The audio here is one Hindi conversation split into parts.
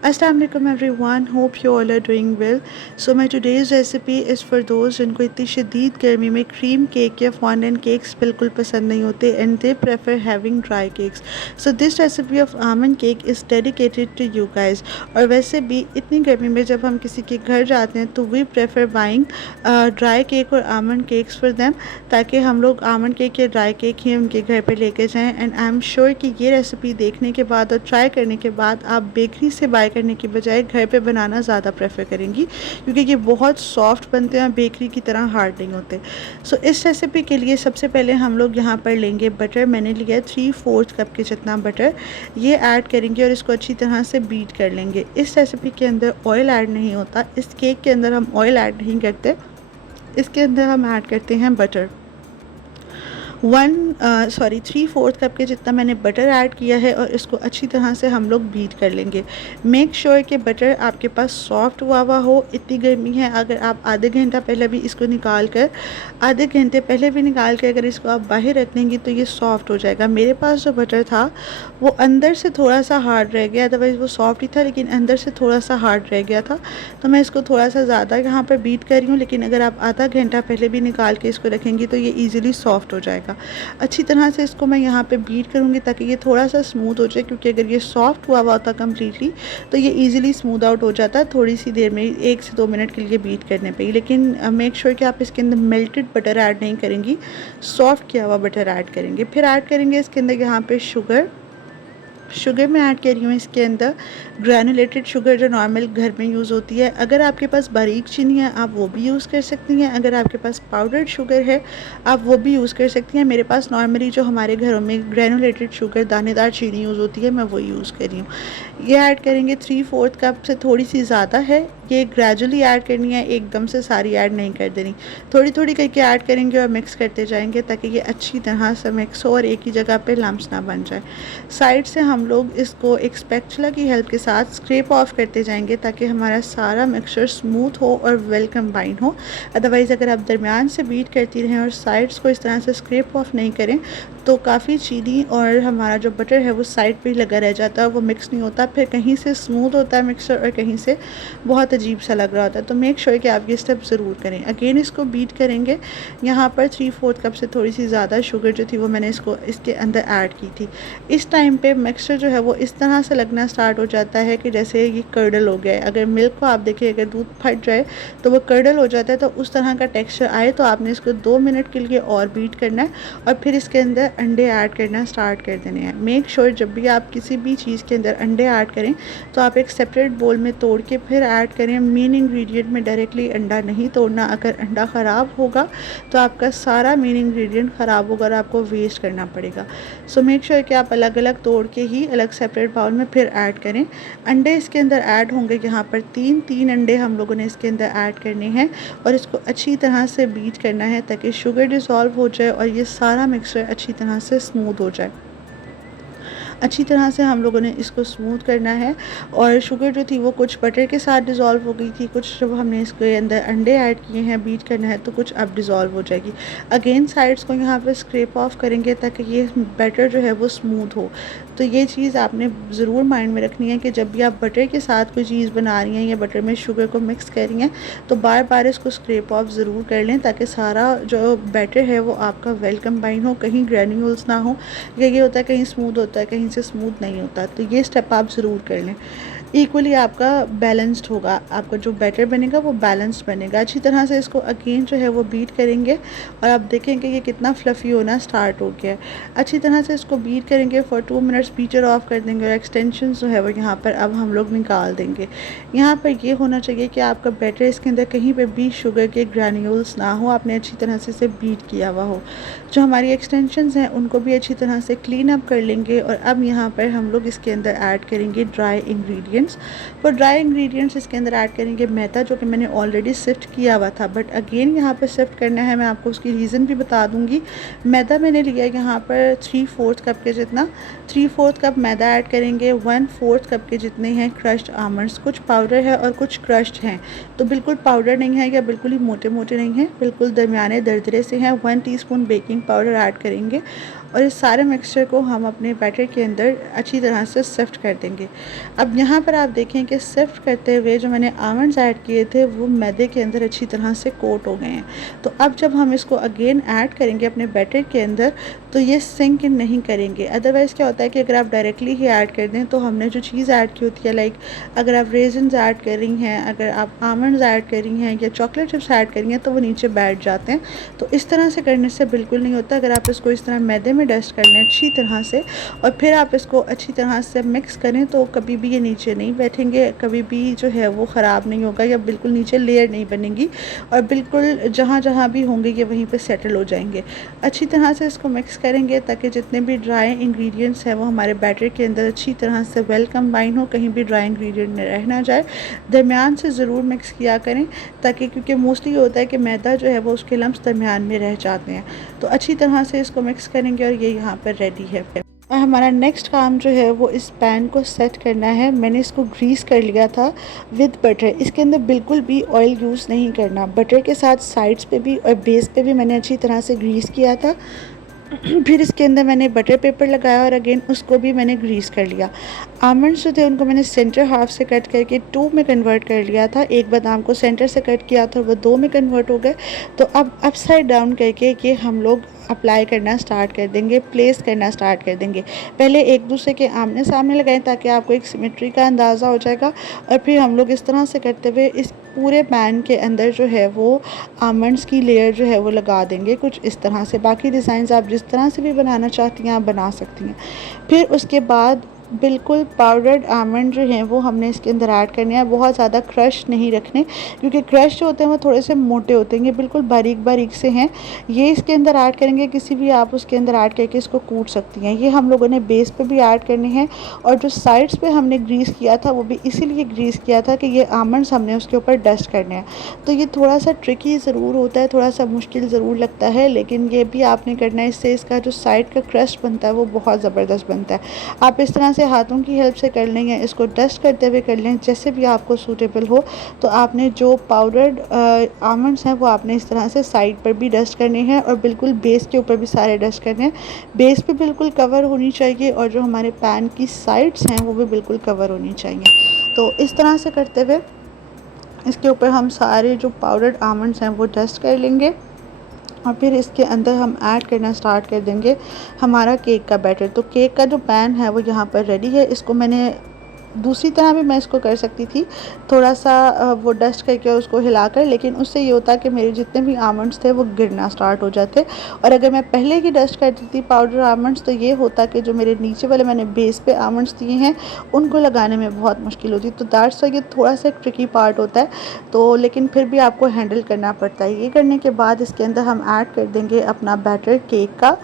Assalamu alaikum everyone, hope you all are doing well. So my today's recipe is for those जिनको इतनी शदीद गर्मी में क्रीम केक या fondant cakes बिल्कुल पसंद नहीं होते and they prefer having dry cakes. So this recipe of almond cake is dedicated to you guys. और वैसे भी इतनी गर्मी में जब हम किसी के घर जाते हैं तो we prefer buying dry cake और almond cakes for them, ताकि हम लोग almond cake या dry cake ही उनके घर पे लेके जाएं. and I'm sure कि ये रेसिपी देखने के बाद और ट्राई करने के बाद आप बेकरी से बाय करने की बजाय घर पे बनाना ज़्यादा प्रेफर करेंगी, क्योंकि ये बहुत सॉफ्ट बनते हैं, बेकरी की तरह हार्ड नहीं होते. सो इस रेसिपी के लिए सबसे पहले हम लोग यहाँ पर लेंगे बटर. मैंने लिया है 3/4 कप के जितना बटर. ये ऐड करेंगे और इसको अच्छी तरह से बीट कर लेंगे. इस रेसिपी के अंदर ऑयल ऐड नहीं होता, इस केक के अंदर हम ऑयल ऐड नहीं करते, इसके अंदर हम ऐड करते हैं बटर. 3/4 कप के जितना मैंने बटर ऐड किया है और इसको अच्छी तरह से हम लोग बीट कर लेंगे. मेक श्योर कि बटर आपके पास सॉफ्ट हुआ हो. इतनी गर्मी है, अगर आप आधे घंटा पहले भी इसको आधे घंटे पहले भी निकाल कर अगर इसको आप बाहर रख देंगी तो ये सॉफ्ट हो जाएगा. मेरे पास जो बटर था वो अंदर से थोड़ा सा हार्ड रह गया, अदरवाइज़ वो सॉफ्ट ही था, लेकिन अंदर से थोड़ा सा हार्ड रह गया था, तो मैं इसको थोड़ा सा ज़्यादा यहाँ पर बीट कर रही हूँ. लेकिन अगर आप आधा घंटा पहले भी निकाल के इसको रखेंगी तो ये ईज़िली सॉफ्ट हो जाएगा. अच्छी तरह से इसको मैं यहाँ पे बीट करूँगी ताकि ये थोड़ा सा स्मूथ हो जाए, क्योंकि अगर ये सॉफ्ट हुआ होता कम्प्लीटली तो ये इजीली स्मूथ आउट हो जाता है थोड़ी सी देर में, 1 से 2 मिनट के लिए बीट करने पे ही. लेकिन मेक श्योर कि आप इसके अंदर मेल्टेड बटर ऐड नहीं करेंगी, सॉफ्ट किया हुआ बटर ऐड करेंगे. फिर ऐड करेंगे इसके अंदर यहाँ पे शुगर मैं ऐड कर रही हूँ इसके अंदर ग्रैनुलेटेड शुगर, जो नॉर्मल घर में यूज़ होती है. अगर आपके पास बारीक चीनी है आप वो भी यूज़ कर सकती हैं, अगर आपके पास पाउडर्ड शुगर है आप वो भी यूज़ कर सकती हैं. मेरे पास नॉर्मली जो हमारे घरों में ग्रैनुलेटेड शुगर दानेदार चीनी यूज़ होती है, मैं वो यूज़ कर रही हूँ. ये ऐड करेंगे 3/4 कप से थोड़ी सी ज़्यादा है. ये ग्रेजुअली ऐड करनी है, एकदम से सारी ऐड नहीं कर देनी. थोड़ी थोड़ी करके ऐड करेंगे और मिक्स करते जाएंगे ताकि ये अच्छी तरह से मिक्स हो और एक ही जगह पे लम्प्स ना बन जाए. साइड से हम लोग इसको एक स्पैचुला की हेल्प के साथ स्क्रैप ऑफ करते जाएंगे ताकि हमारा सारा मिक्सचर स्मूथ हो और वेल कंबाइन हो. अदरवाइज़ अगर आप दरमियान से बीट करती रहें और साइड्स को इस तरह से स्क्रैप ऑफ नहीं करें तो काफ़ी चीनी और हमारा जो बटर है वो साइड पे ही लगा रह जाता है, वो मिक्स नहीं होता. फिर कहीं से स्मूथ होता है मिक्सचर और कहीं से बहुत अजीब सा लग रहा होता है. तो मेक श्योर कि आप ये स्टेप ज़रूर करें. अगेन इसको बीट करेंगे. यहाँ पर 3/4 कप से थोड़ी सी ज़्यादा शुगर जो थी वो मैंने इसके अंदर ऐड की थी. इस टाइम पे मिक्सचर जो है वो इस तरह से लगना स्टार्ट हो जाता है कि जैसे ये कर्डल हो गया है. अगर मिल्क को आप देखिए, अगर दूध फट जाए तो वो कर्डल हो जाता है, तो उस तरह का टेक्सचर आए तो आपने इसको 2 मिनट के लिए और बीट करना है और फिर इसके अंदर अंडे ऐड करना स्टार्ट कर देने हैं. मेक श्योर जब भी आप किसी भी चीज़ के अंदर अंडे ऐड करें तो आप एक सेपरेट बोल में तोड़ के फिर ऐड करें. मेन इंग्रेडिएंट में डायरेक्टली अंडा नहीं तोड़ना. अगर अंडा ख़राब होगा तो आपका सारा मेन इंग्रेडिएंट ख़राब होगा और आपको वेस्ट करना पड़ेगा. सो मेक श्योर कि आप अलग अलग तोड़ के ही अलग सेपरेट बाउल में फिर ऐड करें. अंडे इसके अंदर ऐड होंगे. यहाँ पर 3 अंडे हम लोगों ने इसके अंदर ऐड करने हैं और इसको अच्छी तरह से बीट करना है ताकि शुगर डिज़ोल्व हो जाए और ये सारा मिक्सचर अच्छी तरह से स्मूथ हो जाए. अच्छी तरह से हम लोगों ने इसको स्मूथ करना है. और शुगर जो थी वो कुछ बटर के साथ डिज़ोल्व हो गई थी, कुछ जब हमने इसके अंदर अंडे ऐड किए हैं बीट करना है तो कुछ अब डिज़ोल्व हो जाएगी. अगेन साइड्स को यहाँ पे स्क्रैप ऑफ करेंगे ताकि ये बैटर जो है वो स्मूथ हो. तो ये चीज़ आपने ज़रूर माइंड में रखनी है कि जब भी आप बटर के साथ कोई चीज़ बना रही हैं या बटर में शुगर को मिक्स कर रही हैं तो बार बार इसको स्क्रैप ऑफ ज़रूर कर लें ताकि सारा जो बैटर है वो आपका वेल कंबाइन हो, कहीं ग्रैन्यूल्स ना हो. ये होता है कहीं स्मूथ होता है कहीं से स्मूथ नहीं होता. तो ये स्टेप आप ज़रूर कर लें. इक्वली आपका बैलेंस्ड होगा, आपका जो बैटर बनेगा वो बैलेंस्ड बनेगा. अच्छी तरह से इसको अगेन जो है वो बीट करेंगे और आप देखेंगे ये कितना फ्लफ़ी होना स्टार्ट हो गया है. अच्छी तरह से इसको बीट करेंगे फॉर 2 मिनट्स. बीटर ऑफ कर देंगे और एक्सटेंशन जो है वो यहाँ पर अब हम लोग निकाल देंगे. यहाँ पर ये होना चाहिए कि आपका बैटर इसके अंदर कहीं पर भी शुगर के ग्रैन्यूल्स ना हो, आपने अच्छी तरह से इसे बीट किया हुआ हो. जो हमारी एक्सटेंशंस हैं उनको भी अच्छी तरह से क्लीन अप कर लेंगे. और अब यहाँ पर हम लोग इसके अंदर ऐड करेंगे dry ingredients. For dry ingredients इसके अंदर ऐड करेंगे मैदा, जो कि मैंने ऑलरेडी सिफ्ट किया हुआ था, बट अगेन यहाँ पर सिफ्ट करना है. मैं आपको उसकी रीज़न भी बता दूँगी. मैदा मैंने लिया है यहाँ पर 3/4 कप के जितना. 3/4 कप मैदा ऐड करेंगे. 1/4 कप के जितने हैं क्रश्ड आमंड्स. कुछ पाउडर है और कुछ क्रश्ड हैं, तो बिल्कुल पाउडर नहीं है या बिल्कुल ही मोटे मोटे नहीं हैं, बिल्कुल दरमियाने दरदरे से हैं. 1 टीस्पून बेकिंग पाउडर ऐड करेंगे और इस सारे मिक्सचर को हम अपने बैटर के अंदर अच्छी तरह से सिफ्ट कर देंगे। अब यहाँ पर आप देखें कि सिफ्ट करते हुए जो मैंने आमंड्स ऐड किए थे वो मैदे के अंदर अच्छी तरह से कोट हो गए हैं। तो अब जब हम इसको अगेन ऐड करेंगे अपने बैटर के अंदर तो ये सिंक इन नहीं करेंगे। अदरवाइज़ क्या होता है कि अगर आप डायरेक्टली ही ऐड कर दें तो हमने जो चीज़ ऐड की होती है, लाइक अगर आप रेजन्स ऐड कर रही हैं, अगर आप आमंड्स ऐड कर रही हैं या चॉकलेट चिप्स ऐड कर रही हैं तो वो नीचे बैठ जाते हैं। तो इस तरह से करने से बिल्कुल नहीं होता। अगर आप इसको इस तरह मैदे में डस्ट कर लें अच्छी तरह से और फिर आप इसको अच्छी तरह से मिक्स करें तो कभी भी ये नीचे नहीं बैठेंगे, कभी भी जो है वो ख़राब नहीं होगा या बिल्कुल नीचे लेयर नहीं बनेगी और बिल्कुल जहाँ जहाँ भी होंगे ये वहीं पे सेटल हो जाएंगे। अच्छी तरह से इसको मिक्स करेंगे ताकि जितने भी ड्राई इंग्रेडिएंट्स हैं वो हमारे बैटर के अंदर अच्छी तरह से वेल कंबाइन हो, कहीं भी ड्राई इंग्रेडिएंट रह ना जाए। दरमियान से ज़रूर मिक्स किया करें ताकि, क्योंकि मोस्टली होता है कि मैदा जो है वो उसके लम्स दरमियान में रह जाते हैं। तो अच्छी तरह से इसको मिक्स करेंगे और ये यहाँ पर रेडी है। हमारा नेक्स्ट काम जो है वो इस पैन को सेट करना है। मैंने इसको ग्रीस कर लिया था विद बटर। इसके अंदर बिल्कुल भी ऑयल यूज़ नहीं करना। बटर के साथ साइड्स पे भी और बेस पे भी मैंने अच्छी तरह से ग्रीस किया था। फिर इसके अंदर मैंने बटर पेपर लगाया और अगेन उसको भी मैंने ग्रीस कर लिया। आमंड्स जो थे उनको मैंने सेंटर हाफ से कट करके 2 में कन्वर्ट कर लिया था। एक बादाम को सेंटर से कट किया था और वो 2 में कन्वर्ट हो गए। तो अब अपसाइड डाउन करके ये हम लोग अप्लाई करना स्टार्ट कर देंगे, प्लेस करना स्टार्ट कर देंगे। पहले एक दूसरे के आमने सामने लगाएं ताकि आपको एक सिमेट्री का अंदाज़ा हो जाएगा और फिर हम लोग इस तरह से करते हुए इस पूरे पैन के अंदर जो है वो आमंड्स की लेयर जो है वो लगा देंगे कुछ इस तरह से। बाकी डिज़ाइंस आप जिस तरह से भी बनाना चाहती हैं आप बना सकती हैं। फिर उसके बाद बिल्कुल पाउडर्ड आमंड जो हैं वो हमने इसके अंदर ऐड करने हैं। बहुत ज़्यादा क्रश नहीं रखने क्योंकि क्रश जो होते हैं वो थोड़े से मोटे होते हैं, ये बिल्कुल बारीक बारीक से हैं। ये इसके अंदर ऐड करेंगे, किसी भी आप उसके अंदर ऐड करके इसको कूट सकती हैं। ये हम लोगों ने बेस पे भी ऐड करने हैं और जो साइड्स पे हमने ग्रीस किया था वो भी इसीलिए ग्रीस किया था कि ये आमंड्स हमने उसके ऊपर डस्ट करने हैं। तो ये थोड़ा सा ट्रिकी ज़रूर होता है, थोड़ा सा मुश्किल ज़रूर लगता है, लेकिन ये भी आपने करना है। इससे इसका जो साइड का क्रस्ट बनता है वो बहुत ज़बरदस्त बनता है। आप इस तरह से हाथों की हेल्प से कर लें या इसको डस्ट करते हुए कर लें, जैसे भी आपको सूटेबल हो। तो आपने जो पाउडर्ड आमंड्स हैं वो आपने इस तरह से साइड पर भी डस्ट करने हैं और बिल्कुल बेस के ऊपर भी सारे डस्ट करने हैं। बेस पे बिल्कुल कवर होनी चाहिए और जो हमारे पैन की साइड्स हैं वो भी बिल्कुल कवर होनी चाहिए। तो इस तरह से करते हुए इसके ऊपर हम सारे जो पाउडर्ड आमंड्स हैं वो डस्ट कर लेंगे और फिर इसके अंदर हम ऐड करना स्टार्ट कर देंगे हमारा केक का बैटर। तो केक का जो पैन है वो यहाँ पर रेडी है। इसको मैंने दूसरी तरह भी मैं इसको कर सकती थी, थोड़ा सा वो डस्ट करके उसको हिलाकर, लेकिन उससे ये होता कि मेरे जितने भी आमंड्स थे वो गिरना स्टार्ट हो जाते। और अगर मैं पहले ही डस्ट कर देती पाउडर आमंड्स तो ये होता कि जो मेरे नीचे वाले मैंने बेस पे आमंड्स दिए हैं उनको लगाने में बहुत मुश्किल होती। तो दैट्स वाई ये थोड़ा सा एक ट्रिकी पार्ट होता है, तो लेकिन फिर भी आपको हैंडल करना पड़ता है। ये करने के बाद इसके अंदर हम ऐड कर देंगे अपना बैटर केक का।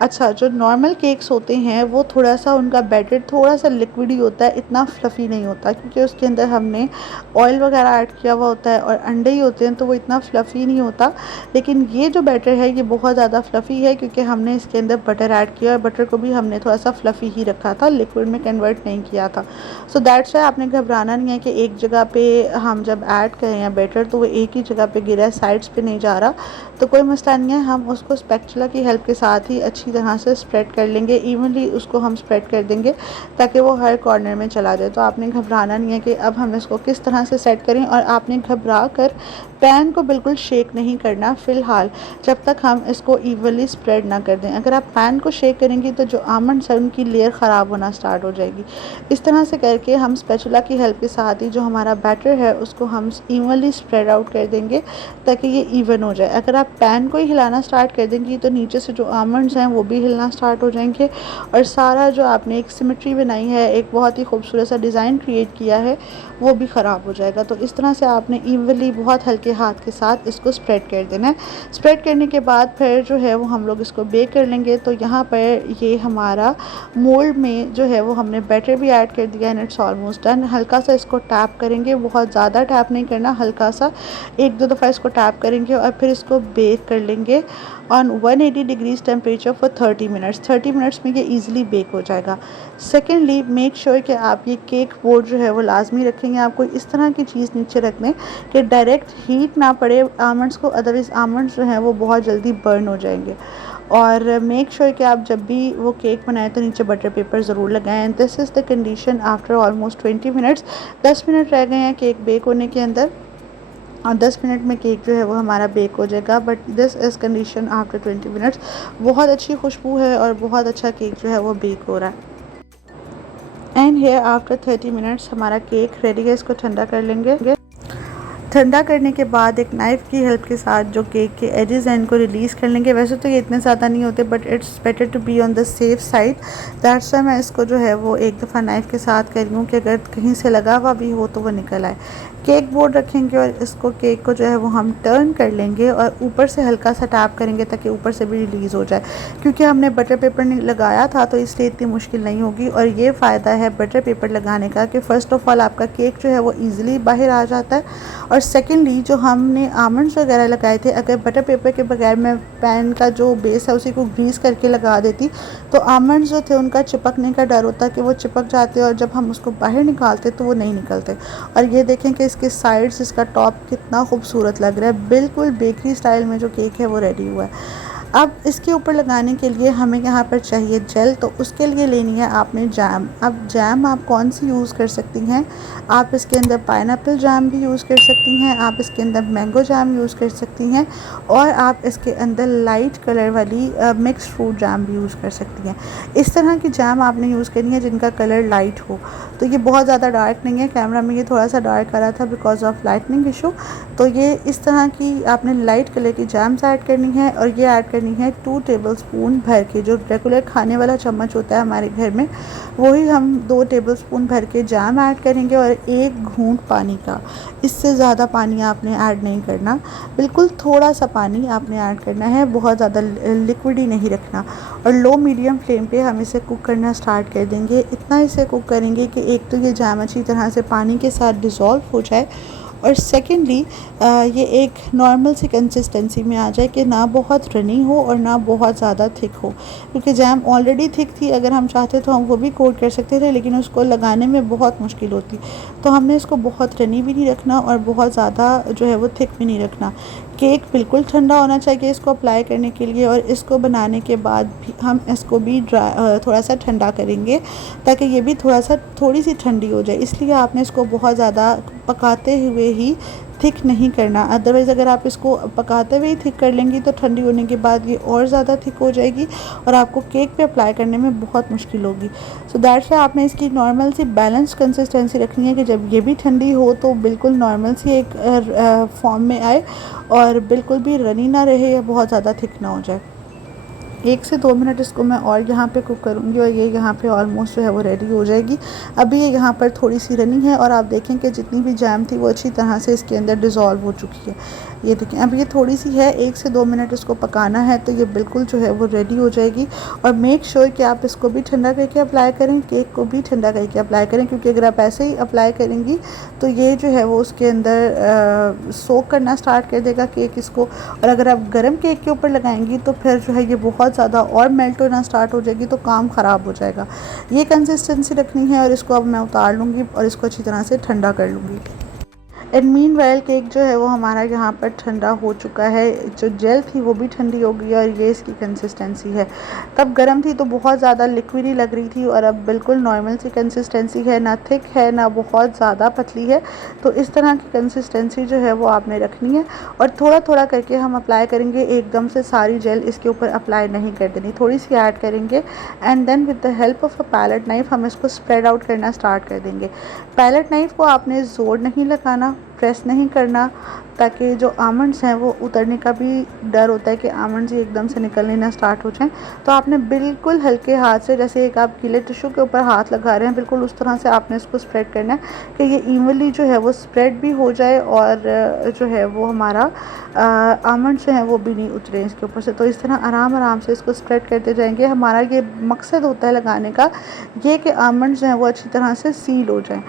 अच्छा, जो नॉर्मल केक्स होते हैं वो थोड़ा सा उनका बैटर थोड़ा सा लिक्विडी होता है, इतना फ्लफ़ी नहीं होता क्योंकि उसके अंदर हमने ऑयल वगैरह ऐड किया हुआ होता है और अंडे ही होते हैं, तो वो इतना फ्लफ़ी नहीं होता। लेकिन ये जो बैटर है ये बहुत ज़्यादा फ्लफ़ी है क्योंकि हमने इसके अंदर बटर ऐड किया और बटर को भी हमने थोड़ा सा फ्लफ़ी ही रखा था, लिक्विड में कन्वर्ट नहीं किया था। सो दैट्स वाई आपने घबराना नहीं है कि एक जगह पर हम जब ऐड करें या बैटर तो वो एक ही जगह पर गिरा है, साइड्स पर नहीं जा रहा, तो कोई मसला नहीं है। हम उसको स्पैचुला की हेल्प के साथ ही अच्छी तरह से स्प्रेड कर लेंगे, इवनली उसको हम स्प्रेड कर देंगे ताकि वो हर कॉर्नर में चला जाए। तो आपने घबराना नहीं है कि अब हम इसको किस तरह से सेट करें और आपने घबरा कर पैन को बिल्कुल शेक नहीं करना फ़िलहाल, जब तक हम इसको इवनली स्प्रेड ना कर दें। अगर आप पैन को शेक करेंगी तो जो आमंड्स है उनकी लेयर ख़राब होना स्टार्ट हो जाएगी। इस तरह से करके हम स्पैचुला की हेल्प के साथ ही जो हमारा बैटर है उसको हम इवनली स्प्रेड आउट कर देंगे ताकि ये इवन हो जाए। अगर आप पैन को ही हिलाना स्टार्ट कर देंगी तो नीचे से जो आमंड्स हैं वो भी हिलना स्टार्ट हो जाएंगे और सारा जो आपने एक सिमेट्री बनाई है, एक बहुत ही खूबसूरत सा डिज़ाइन क्रिएट किया है, वो भी ख़राब हो जाएगा। तो इस तरह से आपने इवनली बहुत हल्के हाथ के साथ इसको स्प्रेड कर देना है। स्प्रेड करने के बाद फिर जो है वो हम लोग इसको बेक कर लेंगे। तो यहाँ पर ये हमारा मोल्ड में जो है वो हमने बैटर भी ऐड कर दिया एंड इट्स ऑलमोस्ट डन। हल्का सा इसको टैप करेंगे, बहुत ज़्यादा टैप नहीं करना, हल्का सा 1-2 दफ़ा इसको टैप करेंगे और फिर इसको बेक कर लेंगे on 180 degrees temperature for 30 minutes. 30 minutes में ये ईज़िली बेक हो जाएगा। सेकेंडली, मेक श्योर कि आप ये केक बोर्ड जो है वो लाजमी रखेंगे। आपको इस तरह की चीज़ नीचे रखने कि डायरेक्ट हीट ना पड़े आमंड्स को, अदरवाइज़ आमंड्स जो हैं वो बहुत जल्दी बर्न हो जाएंगे। और मेक श्योर कि आप जब भी वो केक बनाएं तो नीचे बटर पेपर ज़रूर लगाएं। And this is the condition after almost 20 minutes. 10 minute रह गए हैं केक बेक होने के अंदर और 10 मिनट में केक जो है वो हमारा बेक हो जाएगा। But this is condition after 20 minutes. बहुत अच्छी खुशबू है और बहुत अच्छा केक जो है वो बेक हो रहा है। एंड हेयर आफ्टर 30 मिनट्स हमारा केक रेडी है। इसको ठंडा कर लेंगे। ठंडा करने के बाद एक नाइफ़ की हेल्प के साथ जो केक के एजेस हैं इनको रिलीज़ कर लेंगे। वैसे तो ये इतने ज़्यादा नहीं होते but it's better to be on the safe side. That's why मैं इसको जो है वो एक दफ़ा नाइफ़ के साथ कर रही हूँ कि अगर कहीं से लगा हुआ भी हो तो वो निकल आए। केक बोर्ड रखेंगे और इसको केक को जो है वो हम टर्न कर लेंगे और ऊपर से हल्का सा टैप करेंगे ताकि ऊपर से भी रिलीज़ हो जाए। क्योंकि हमने बटर पेपर नहीं लगाया था तो इसलिए इतनी मुश्किल नहीं होगी। और ये फ़ायदा है बटर पेपर लगाने का कि फ़र्स्ट ऑफ़ ऑल आपका केक जो है वो ईज़िली बाहर आ जाता है। और सेकेंडली जो हमने आमंड्स वगैरह लगाए थे, अगर बटर पेपर के बगैर मैं पैन का जो बेस है उसी को ग्रीस करके लगा देती तो आमंड्स जो थे उनका चिपकने का डर होता कि वो चिपक जाते और जब हम उसको बाहर निकालते तो वो नहीं निकलते। और ये देखें कि इसके साइड्स, इसका टॉप कितना खूबसूरत लग रहा है। बिल्कुल बेकरी स्टाइल में जो केक है वो रेडी हुआ है। अब इसके ऊपर लगाने के लिए हमें यहाँ पर चाहिए जेल, तो उसके लिए लेनी है आपने जैम। अब जैम आप कौन सी यूज़ कर सकती हैं? आप इसके अंदर पाइनएप्पल जैम भी यूज़ कर सकती हैं, आप इसके अंदर मैंगो जैम यूज़ कर सकती हैं और आप इसके अंदर लाइट कलर वाली मिक्स फ्रूट जैम भी यूज़ कर सकती हैं। इस तरह की जैम आपने यूज़ करनी है जिनका कलर लाइट हो। तो ये बहुत ज़्यादा डार्क नहीं है, कैमरा में ये थोड़ा सा डार्क आ रहा था बिकॉज ऑफ लाइटनिंग इशू। तो ये इस तरह की आपने लाइट कलर की जैम्स ऐड करनी है और ये ऐड करनी है 2 टेबलस्पून भर के। जो रेगुलर खाने वाला चम्मच होता है हमारे घर में वही हम 2 टेबलस्पून भर के जैम ऐड करेंगे और 1 घूंट पानी का। इससे ज़्यादा पानी आपने ऐड नहीं करना, बिल्कुल थोड़ा सा पानी आपने ऐड करना है, बहुत ज़्यादा लिक्विडी नहीं रखना। और लो मीडियम फ्लेम पे हम इसे कुक करना स्टार्ट कर देंगे। इतना इसे कुक करेंगे कि एक तो ये जैम अच्छी तरह से पानी के साथ डिज़ोल्व हो जाए और सेकेंडली ये एक नॉर्मल सी कंसिस्टेंसी में आ जाए कि ना बहुत रनी हो और ना बहुत ज़्यादा थिक हो। क्योंकि जैम ऑलरेडी थिक थी, अगर हम चाहते तो हम वो भी कोट कर सकते थे लेकिन उसको लगाने में बहुत मुश्किल होती। तो हमने इसको बहुत रनी भी नहीं रखना और बहुत ज़्यादा जो है वो थिक भी नहीं रखना। केक बिल्कुल ठंडा होना चाहिए इसको अप्लाई करने के लिए और इसको बनाने के बाद भी हम इसको भी थोड़ा सा ठंडा करेंगे ताकि ये भी थोड़ी सी ठंडी हो जाए। इसलिए आपने इसको बहुत ज़्यादा पकाते हुए ही थिक नहीं करना। अदरवाइज़ अगर आप इसको पकाते हुए ही थिक कर लेंगी तो ठंडी होने के बाद ये और ज़्यादा थिक हो जाएगी और आपको केक पे अप्लाई करने में बहुत मुश्किल होगी। सो दैट्स वाई आपने इसकी नॉर्मल सी बैलेंस कंसिस्टेंसी रखनी है कि जब ये भी ठंडी हो तो बिल्कुल नॉर्मल सी एक फॉर्म में आए और बिल्कुल भी रनी ना रहे या बहुत ज़्यादा थिक ना हो जाए। 1 से 2 मिनट इसको मैं और यहाँ पे कुक करूँगी और ये यहाँ पे ऑलमोस्ट जो है वो रेडी हो जाएगी। अभी ये यहाँ पर थोड़ी सी रनी है और आप देखें कि जितनी भी जैम थी वो अच्छी तरह से इसके अंदर डिज़ोल्व हो चुकी है। ये देखें अब ये थोड़ी सी है, 1 से 2 मिनट इसको पकाना है तो ये बिल्कुल जो है वो रेडी हो जाएगी। और मेक श्योर कि आप इसको भी ठंडा करके अप्लाई करें, केक को भी ठंडा करके अप्लाई करें क्योंकि अगर आप ऐसे ही अप्लाई करेंगी तो ये जो है वो उसके अंदर सोक करना स्टार्ट कर देगा केक इसको। और अगर आप गर्म केक के ऊपर लगाएंगी तो फिर जो है ये बहुत ज़्यादा और मेल्ट होना स्टार्ट हो जाएगी तो काम ख़राब हो जाएगा। ये कंसिस्टेंसी रखनी है और इसको अब मैं उतार लूँगी और इसको अच्छी तरह से ठंडा कर लूँगी। एंड मीनवाइल केक जो है वो हमारा यहाँ पर ठंडा हो चुका है। जो जेल थी वो भी ठंडी हो गई और ये इसकी कंसिस्टेंसी है। तब गर्म थी तो बहुत ज़्यादा लिक्विडी लग रही थी और अब बिल्कुल नॉर्मल सी कंसिस्टेंसी है, ना थिक है ना बहुत ज़्यादा पतली है। तो इस तरह की कंसिस्टेंसी जो है वो आपने रखनी है और थोड़ा थोड़ा करके हम अप्लाई करेंगे, एकदम से सारी जेल इसके ऊपर अप्लाई नहीं कर देनी, थोड़ी सी ऐड करेंगे and then with the help of a palette knife हम इसको स्प्रेड आउट करना स्टार्ट कर देंगे। पैलेट नाइफ़ को आपने ज़ोर नहीं लगाना, प्रेस नहीं करना ताकि जो आमंड्स हैं वो उतरने का भी डर होता है कि आमंड्स ही एकदम से निकलने ना स्टार्ट हो जाएं। तो आपने बिल्कुल हल्के हाथ से, जैसे एक आप गीले टिश्यू के ऊपर हाथ लगा रहे हैं, बिल्कुल उस तरह से आपने इसको स्प्रेड करना है कि ये इवनली जो है वो स्प्रेड भी हो जाए और जो है वो हमारा आमंड्स जो हैं वो भी नहीं उतरे इसके ऊपर से। तो इस तरह आराम आराम से इसको स्प्रेड करते जाएंगे। हमारा ये मकसद होता है लगाने का ये कि आमंड्स जो हैं वो अच्छी तरह से सील हो जाएँ।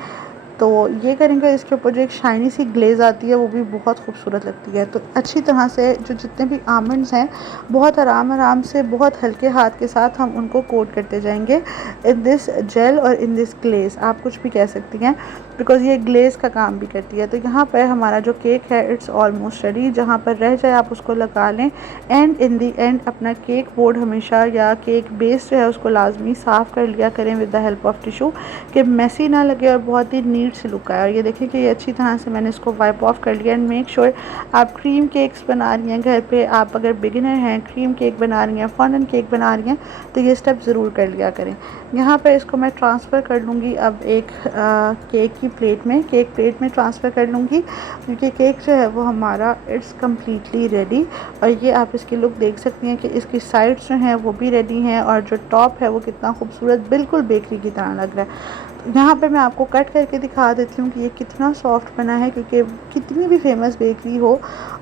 तो ये करेंगे। इसके ऊपर जो एक शाइनी सी ग्लेज़ आती है वो भी बहुत खूबसूरत लगती है। तो अच्छी तरह से जो जितने भी आमंड्स हैं बहुत आराम से बहुत हल्के हाथ के साथ हम उनको कोट करते जाएंगे इन दिस जेल और इन दिस ग्लेज़, आप कुछ भी कह सकती हैं बिकॉज़ ये ग्लेज़ का काम भी करती है। तो यहाँ पर हमारा जो केक है इट्स ऑलमोस्ट रेडी। जहाँ पर रह जाए आप उसको लगा लें। एंड इन दी एंड अपना केक बोर्ड हमेशा या केक बेस जो है उसको लाजमी साफ़ कर लिया करें with the help of tissue, कि मेसी ना लगे और बहुत ही नीट से लुक आए। और ये देखिए कि ये अच्छी तरह से मैंने इसको वाइप ऑफ कर लिया। एंड मेक श्योर आप क्रीम केक्स बना रही हैं घर पे, आप अगर बिगिनर हैं क्रीम केक बना रही हैं, फॉन्डेंट केक बना रही हैं, तो ये स्टेप ज़रूर कर लिया करें। यहाँ पर इसको मैं ट्रांसफ़र कर लूँगी अब एक केक की प्लेट में, केक प्लेट में ट्रांसफ़र कर लूँगी, क्योंकि केक जो है वो हमारा इट्स कम्प्लीटली रेडी। और ये आप इसकी लुक देख सकती हैं कि इसकी साइड्स जो हैं वो भी रेडी हैं और जो टॉप है वो कितना खूबसूरत बिल्कुल बेकरी की तरह लग रहा है। यहाँ पे मैं आपको कट करके दिखा देती हूँ कि ये कितना सॉफ्ट बना है, क्योंकि कितनी भी फेमस बेकरी हो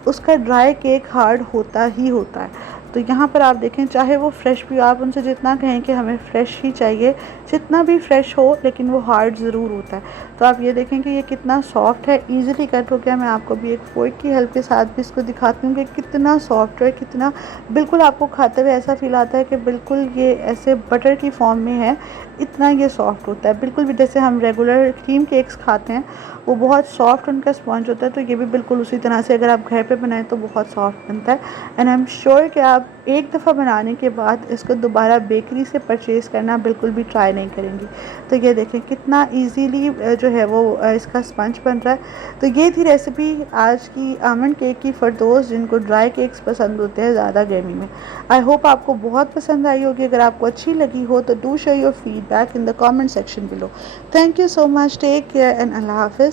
उसका ड्राई केक हार्ड होता ही होता है। तो यहाँ पर आप देखें चाहे वो फ्रेश भी हो, आप उनसे जितना कहें कि हमें फ़्रेश ही चाहिए, जितना भी फ्रेश हो लेकिन वो हार्ड ज़रूर होता है। तो आप ये देखें कि ये कितना सॉफ्ट है, ईज़िली कट हो गया। मैं आपको भी एक फोर्क की हेल्प के साथ भी इसको दिखाती हूँ कि कितना सॉफ्ट है, कितना बिल्कुल आपको खाते हुए ऐसा फ़ील आता है कि बिल्कुल ये ऐसे बटर की फॉर्म में है, इतना ये सॉफ्ट होता है। बिल्कुल भी जैसे हम रेगुलर क्रीम केक्स खाते हैं वो बहुत सॉफ्ट उनका स्पॉन्ज होता है, तो ये भी बिल्कुल उसी तरह से अगर आप घर पे बनाएं तो बहुत सॉफ्ट बनता है। एंड आई एम श्योर कि आप एक दफ़ा बनाने के बाद इसको दोबारा बेकरी से परचेज़ करना बिल्कुल भी ट्राई नहीं करेंगी। तो ये देखें कितना इजीली जो है वो इसका स्पंज बन रहा है। तो ये थी रेसिपी आज की आमंड केक की फॉर दोस्त जिनको ड्राई केक्स पसंद होते हैं ज़्यादा गर्मी में। आई होप आपको बहुत पसंद आई होगी। अगर आपको अच्छी लगी हो तो do share your feedback in the comment section below. Thank you so much, take care and अल्लाह हाफिज़।